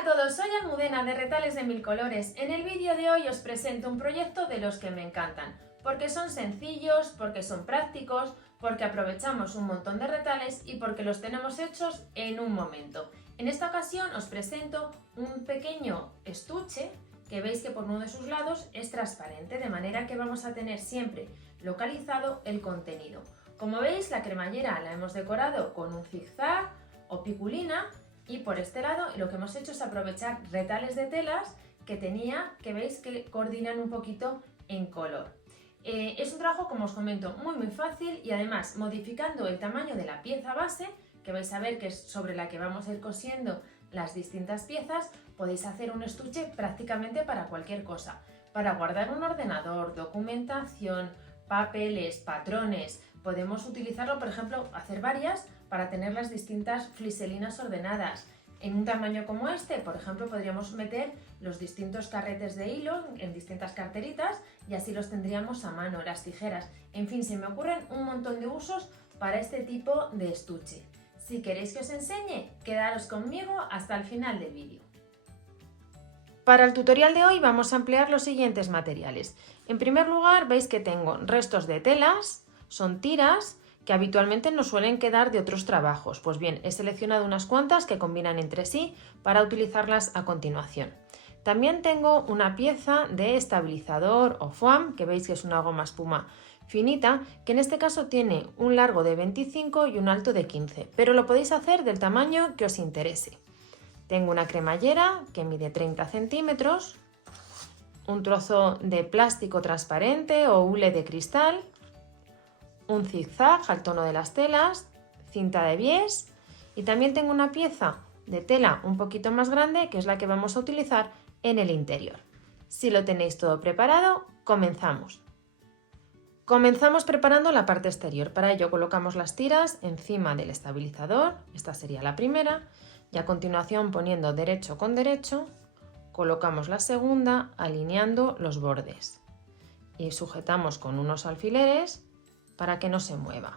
Hola a todos, soy Almudena de Retales de Mil Colores. En el vídeo de hoy os presento un proyecto de los que me encantan, porque son sencillos, porque son prácticos, porque aprovechamos un montón de retales y porque los tenemos hechos en un momento. En esta ocasión os presento un pequeño estuche que veis que por uno de sus lados es transparente, de manera que vamos a tener siempre localizado el contenido. Como veis, la cremallera la hemos decorado con un zigzag o piculina. Y por este lado lo que hemos hecho es aprovechar retales de telas que tenía, que veis que coordinan un poquito en color. Es un trabajo, como os comento, muy fácil y además modificando el tamaño de la pieza base, que vais a ver que es sobre la que vamos a ir cosiendo las distintas piezas, podéis hacer un estuche prácticamente para cualquier cosa. Para guardar un ordenador, documentación, papeles, patrones. Podemos utilizarlo, por ejemplo, hacer varias para tener las distintas fliselinas ordenadas. En un tamaño como este, por ejemplo, podríamos meter los distintos carretes de hilo en distintas carteritas y así los tendríamos a mano, las tijeras. En fin, se me ocurren un montón de usos para este tipo de estuche. Si queréis que os enseñe, quedaros conmigo hasta el final del vídeo. Para el tutorial de hoy vamos a emplear los siguientes materiales. En primer lugar, veis que tengo restos de telas, son tiras que habitualmente nos suelen quedar de otros trabajos. Pues bien, he seleccionado unas cuantas que combinan entre sí para utilizarlas a continuación. También tengo una pieza de estabilizador o foam, que veis que es una goma espuma finita, que en este caso tiene un largo de 25 y un alto de 15, pero lo podéis hacer del tamaño que os interese. Tengo una cremallera que mide 30 centímetros, un trozo de plástico transparente o hule de cristal, un zigzag al tono de las telas, cinta de bies y también tengo una pieza de tela un poquito más grande que es la que vamos a utilizar en el interior. Si lo tenéis todo preparado, comenzamos. Comenzamos preparando la parte exterior. Para ello colocamos las tiras encima del estabilizador, esta sería la primera, y a continuación poniendo derecho con derecho, colocamos la segunda alineando los bordes y sujetamos con unos alfileres para que no se mueva.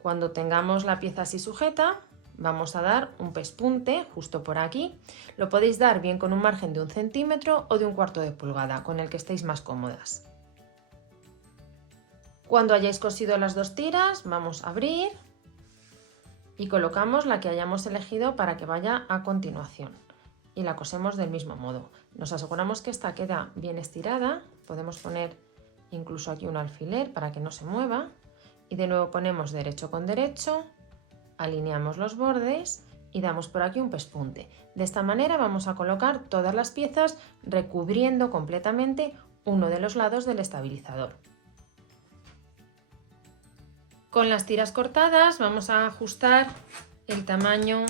Cuando tengamos la pieza así sujeta, vamos a dar un pespunte justo por aquí. Lo podéis dar bien con un margen de 1 centímetro o de 1/4 de pulgada, con el que estéis más cómodas. Cuando hayáis cosido las dos tiras, vamos a abrir y colocamos la que hayamos elegido para que vaya a continuación. Y la cosemos del mismo modo. Nos aseguramos que esta queda bien estirada. Podemos poner incluso aquí un alfiler para que no se mueva. Y de nuevo ponemos derecho con derecho, alineamos los bordes y damos por aquí un pespunte. De esta manera vamos a colocar todas las piezas recubriendo completamente uno de los lados del estabilizador. Con las tiras cortadas vamos a ajustar el tamaño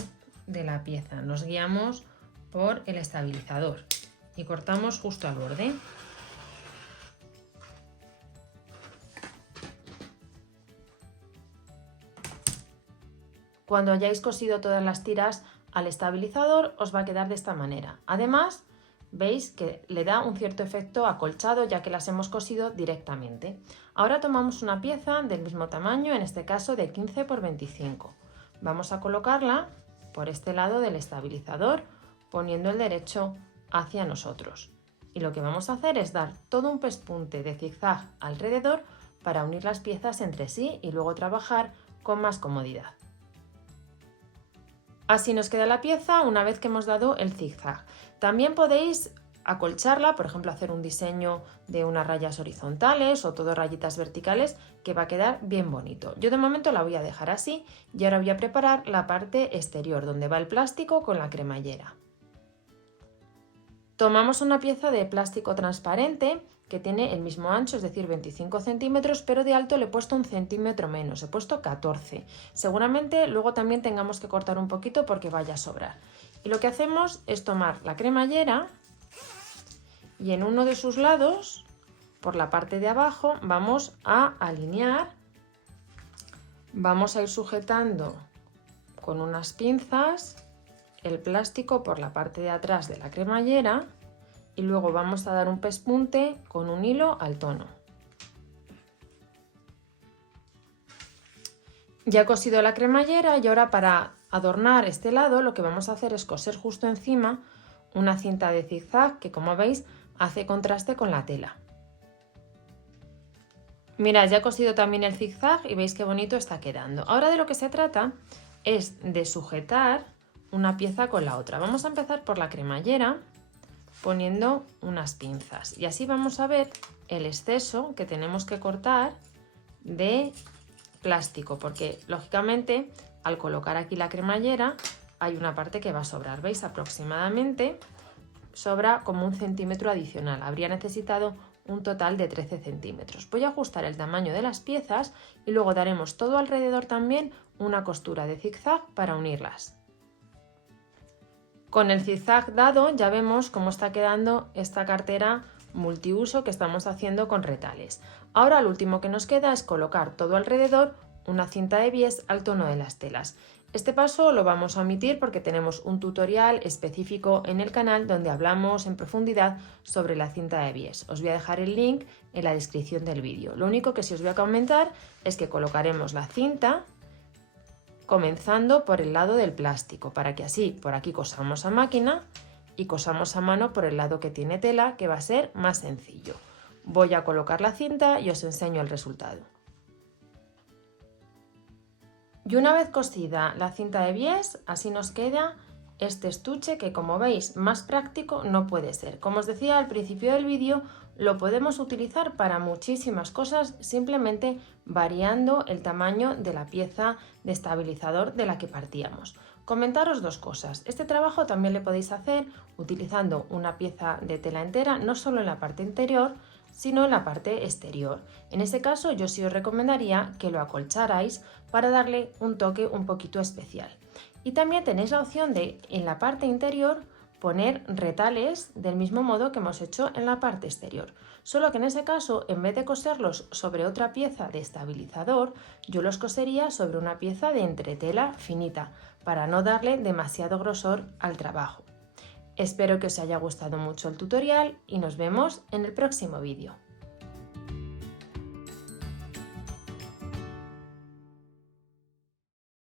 de la pieza. Nos guiamos por el estabilizador y cortamos justo al borde. Cuando hayáis cosido todas las tiras al estabilizador os va a quedar de esta manera. Además, veis que le da un cierto efecto acolchado ya que las hemos cosido directamente. Ahora tomamos una pieza del mismo tamaño, en este caso de 15 por 25. Vamos a colocarla por este lado del estabilizador, poniendo el derecho hacia nosotros. Y lo que vamos a hacer es dar todo un pespunte de zigzag alrededor para unir las piezas entre sí y luego trabajar con más comodidad. Así nos queda la pieza una vez que hemos dado el zigzag. También podéis acolcharla, por ejemplo, hacer un diseño de unas rayas horizontales o todo rayitas verticales que va a quedar bien bonito. Yo de momento la voy a dejar así y ahora voy a preparar la parte exterior donde va el plástico con la cremallera. Tomamos una pieza de plástico transparente que tiene el mismo ancho, es decir 25 centímetros, pero de alto le he puesto 1 centímetro menos, he puesto 14. Seguramente luego también tengamos que cortar un poquito porque vaya a sobrar. Y lo que hacemos es tomar la cremallera y en uno de sus lados, por la parte de abajo, vamos a alinear, vamos a ir sujetando con unas pinzas el plástico por la parte de atrás de la cremallera y luego vamos a dar un pespunte con un hilo al tono. Ya he cosido la cremallera y ahora para adornar este lado lo que vamos a hacer es coser justo encima una cinta de zigzag que, como veis, hace contraste con la tela. Mirad, ya he cosido también el zigzag y veis qué bonito está quedando. Ahora de lo que se trata es de sujetar una pieza con la otra. Vamos a empezar por la cremallera poniendo unas pinzas y así vamos a ver el exceso que tenemos que cortar de plástico, porque lógicamente al colocar aquí la cremallera hay una parte que va a sobrar. ¿Veis? Aproximadamente sobra como 1 centímetro adicional. Habría necesitado un total de 13 centímetros. Voy a ajustar el tamaño de las piezas y luego daremos todo alrededor también una costura de zigzag para unirlas. Con el zigzag dado ya vemos cómo está quedando esta cartera multiuso que estamos haciendo con retales. Ahora lo último que nos queda es colocar todo alrededor una cinta de bies al tono de las telas. Este paso lo vamos a omitir porque tenemos un tutorial específico en el canal donde hablamos en profundidad sobre la cinta de bies. Os voy a dejar el link en la descripción del vídeo. Lo único que sí os voy a comentar es que colocaremos la cinta comenzando por el lado del plástico para que así por aquí cosamos a máquina y cosamos a mano por el lado que tiene tela, que va a ser más sencillo. Voy a colocar la cinta y os enseño el resultado. Y una vez cosida la cinta de bies, así nos queda este estuche que, como veis, más práctico no puede ser. Como os decía al principio del vídeo, lo podemos utilizar para muchísimas cosas simplemente variando el tamaño de la pieza de estabilizador de la que partíamos. Comentaros dos cosas. Este trabajo también le podéis hacer utilizando una pieza de tela entera, no solo en la parte interior, sino en la parte exterior. En ese caso yo sí os recomendaría que lo acolcharais para darle un toque un poquito especial. Y también tenéis la opción de, en la parte interior, poner retales del mismo modo que hemos hecho en la parte exterior. Solo que en ese caso, en vez de coserlos sobre otra pieza de estabilizador, yo los cosería sobre una pieza de entretela finita, para no darle demasiado grosor al trabajo. Espero que os haya gustado mucho el tutorial y nos vemos en el próximo vídeo.